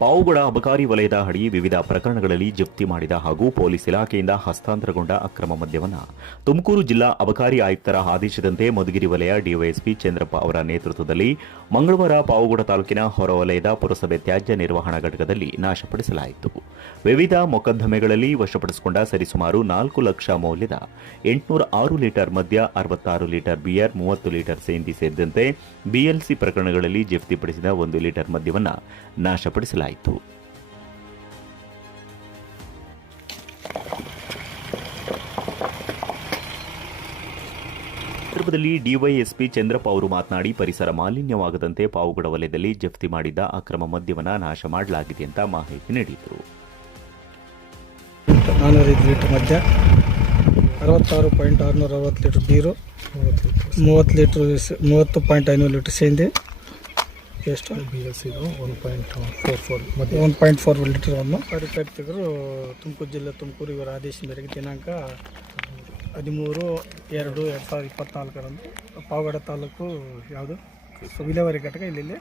ಪಾವುಗಡ ಅಬಕಾರಿ ವಲಯದ ಅಡಿ ವಿವಿಧ ಪ್ರಕರಣಗಳಲ್ಲಿ ಜಪ್ತಿ ಮಾಡಿದ ಹಾಗೂ ಪೊಲೀಸ್ ಇಲಾಖೆಯಿಂದ ಹಸ್ತಾಂತರಗೊಂಡ ಅಕ್ರಮ ಮದ್ಯವನ್ನು ತುಮಕೂರು ಜಿಲ್ಲಾ ಅಬಕಾರಿ ಆಯುಕ್ತರ ಆದೇಶದಂತೆ ಮಧುಗಿರಿ ವಲಯ ಡಿವೈಎಸ್ಪಿ ಚಂದ್ರಪ್ಪ ಅವರ ನೇತೃತ್ವದಲ್ಲಿ ಮಂಗಳವಾರ ಪಾವುಗಡ ತಾಲೂಕಿನ ಹೊರವಲಯದ ಪುರಸಭೆ ತ್ಯಾಜ್ಯ ನಿರ್ವಹಣಾ ಘಟಕದಲ್ಲಿ ನಾಶಪಡಿಸಲಾಯಿತು. ವಿವಿಧ ಮೊಕದ್ದಮೆಗಳಲ್ಲಿ ವಶಪಡಿಸಿಕೊಂಡ ಸರಿಸುಮಾರು ನಾಲ್ಕು ಲಕ್ಷ ಮೌಲ್ಯದ ಎಂಟುನೂರ ಆರು ಲೀಟರ್ ಮದ್ಯ, ಅರವತ್ತಾರು ಲೀಟರ್ ಬಿಯರ್, ಮೂವತ್ತು ಲೀಟರ್ ಸೇಂದಿ ಸೇರಿದಂತೆ ಬಿಎಲ್ಸಿ ಪ್ರಕರಣಗಳಲ್ಲಿ ಜಪ್ತಿಪಡಿಸಿದ ಒಂದು ಲೀಟರ್ ಮದ್ಯವನ್ನು ನಾಶಪಡಿಸಲಾಯಿತು. ಸಂದರ್ಭದಲ್ಲಿ ಡಿವೈಎಸ್ಪಿ ಚಂದ್ರಪ್ಪ ಅವರು ಮಾತನಾಡಿ, ಪರಿಸರ ಮಾಲಿನ್ಯವಾಗದಂತೆ ಪಾವುಗಡ ವಲಯದಲ್ಲಿ ಜಪ್ತಿ ಮಾಡಿದ್ದ ಅಕ್ರಮ ಮದ್ಯವನ್ನು ನಾಶ ಮಾಡಲಾಗಿದೆ ಅಂತ ಮಾಹಿತಿ ನೀಡಿದರು. ನಾನ್ನೂರು ಲೀಟರ್ ಮದ್ಯ, ಅರವತ್ತಾರು ಪಾಯಿಂಟ್ ಆರುನೂರ ಅರವತ್ತು ಲೀಟರ್ ಬೀರು, ಮೂವತ್ತು ಲೀಟರ್ ಮೂವತ್ತು ಪಾಯಿಂಟ್ ಐನೂರು ಲೀಟರ್ ಸೇಂದಿ ಎಷ್ಟು? ಬಿ ಎಸ್ ಇದು one point four four one point four litre ಅನ್ನು ಕಾರ್ಯಕರ್ತರು ತುಮಕೂರು ಜಿಲ್ಲೆ ತುಮಕೂರು ಇವರ ಆದೇಶ ಮೇರೆಗೆ ದಿನಾಂಕ ಹದಿಮೂರು ಎರಡು ಎರಡು ಸಾವಿರದ ಇಪ್ಪತ್ನಾಲ್ಕರಂದು ಪಾವಗಡ ತಾಲೂಕು ಯಾವುದು? ವಿಲೇವಾರಿ ಘಟಕ. ಇಲ್ಲಿ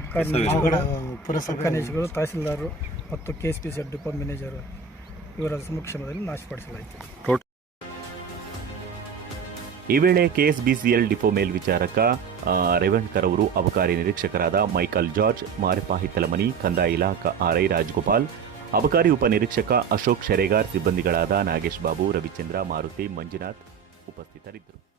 ಅಬ್ಕಾರಿ ನಿರ್ದೇಶಕರು ತಹಸೀಲ್ದಾರರು ಮತ್ತು K S P C depot manager ಇವರ ಸಮಕ್ಷಮದಲ್ಲಿ ನಾಶಪಡಿಸಲಾಯಿತು. ಈ ವೇಳೆ ಕೆಎಸ್ಬಿಸಿಎಲ್ ಡಿಪೋ ಮೇಲ್ವಿಚಾರಕ ರೇವಣ್ಕರ್ ಅವರು ಅಬಕಾರಿ ನಿರೀಕ್ಷಕರಾದ ಮೈಕಲ್ ಜಾರ್ಜ್ ಮಾರಿಪಾ ಹಿತ್ತಲಮನಿ, ಕಂದಾಯ ಇಲಾಖಾ ಆರ್ಐ ರಾಜಗೋಪಾಲ್, ಅಬಕಾರಿ ಉಪನಿರೀಕ್ಷಕ ಅಶೋಕ್ ಶೆರೆಗಾರ್, ಸಿಬ್ಬಂದಿಗಳಾದ ನಾಗೇಶ್ ಬಾಬು, ರವಿಚಂದ್ರ, ಮಾರುತಿ ಮಂಜುನಾಥ್ ಉಪಸ್ಥಿತರಿದ್ದರು.